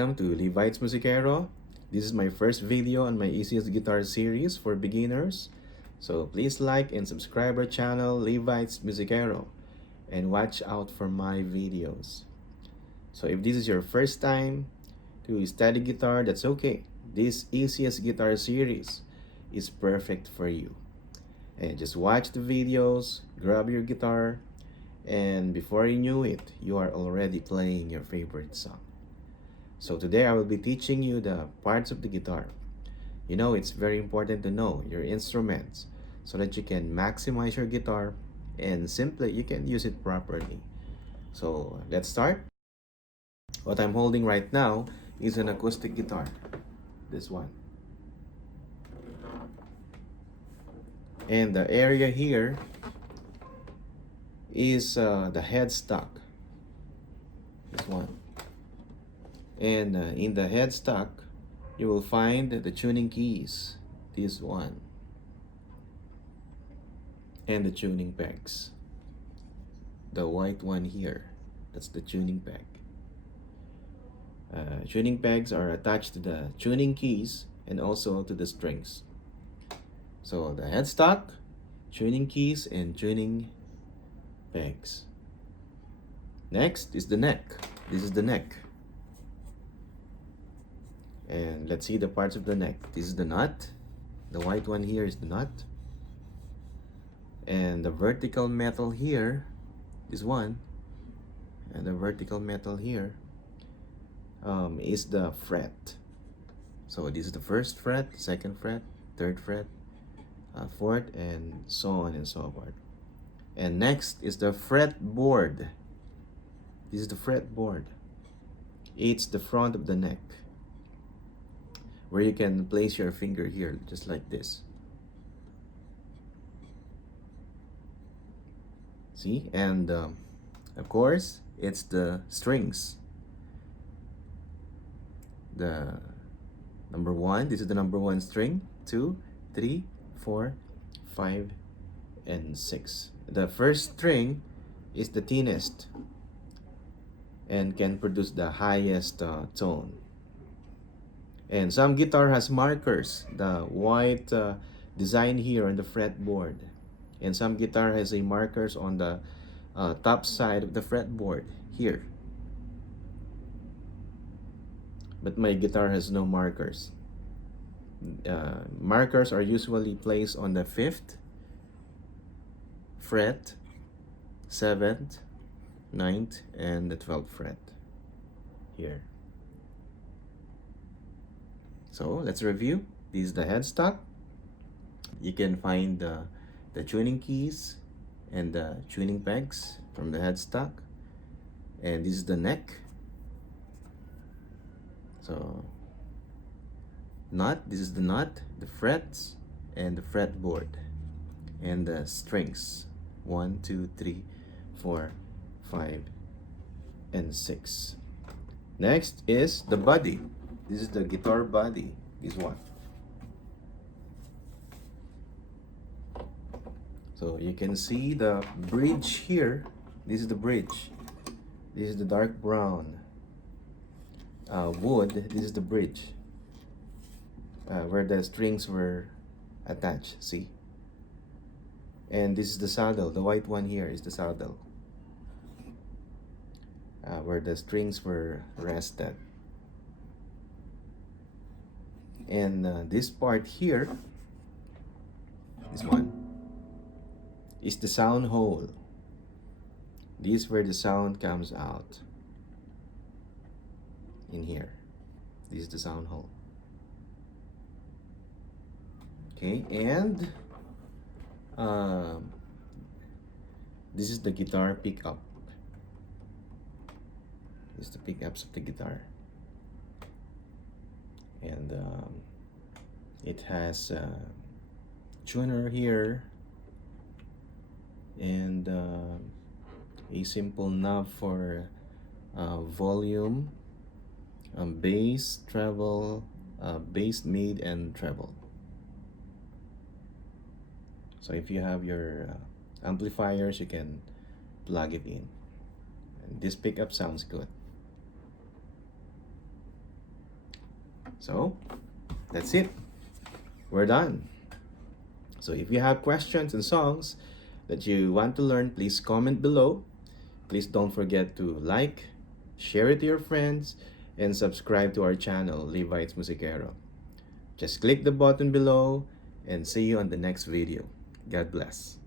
welcome to Levites Musikero. This is my first video on my easiest guitar series for beginners. So please like and subscribe our channel Levites Musikero and watch out for my videos. So if this is your first time to study guitar, that's okay. This easiest guitar series is perfect for you. And just watch the videos, grab your guitar, and before you knew it, you are already playing your favorite song. So today I will be teaching you the parts of the guitar. You know, it's very important to know your instruments so that you can maximize your guitar and simply you can use it properly. So let's start. What I'm holding right now is an acoustic guitar, this one. And the area here is the headstock, this one. And in the headstock, you will find the tuning keys, this one, and the tuning pegs. The white one here, that's the tuning peg. Tuning pegs are attached to the tuning keys and also to the strings. So the headstock, tuning keys, and tuning pegs. Next is the neck. This is the neck. And let's see the parts of the neck. This is the nut. The white one here is the nut. And the vertical metal here is one. And the vertical metal here is the fret. So this is the first fret, second fret, third fret, fourth, and so on and so forth. And next is the fretboard. This is the fretboard. It's the front of the neck, where you can place your finger here, just like this. See? And of course, it's the strings. The number one, this is the number one string, 2, 3, 4, 5, and 6. The first string is the thinnest and can produce the highest tone. And some guitar has markers, the white design here on the fretboard. And some guitar has a markers on the top side of the fretboard here. But my guitar has no markers. Markers are usually placed on the 5th fret, 7th, 9th, and the 12th fret here. So let's review. This is the headstock. You can find the tuning keys and the tuning pegs from the headstock. And this is the neck. So nut, this is the nut, the frets, and the fretboard. And the strings, 1, 2, 3, 4, 5, and 6. Next is the body. This is the guitar body, this one. So you can see the bridge here. This is the bridge. This is the dark brown wood. This is the bridge where the strings were attached, see? And this is the saddle. The white one here is the saddle where the strings were rested. And this part here, this one, is the sound hole. This is where the sound comes out. In here. This is the sound hole. Okay, and this is the guitar pickup. This is the pickups of the guitar. And it has a tuner here and a simple knob for volume, bass, treble, bass, mid, and treble. So if you have your amplifiers, you can plug it in. And this pickup sounds good. So that's it. We're done. So if you have questions and songs that you want to learn, please comment below. Please don't forget to like, share it to your friends, and subscribe to our channel, Levites Musikero. Just click the button below and see you on the next video. God bless.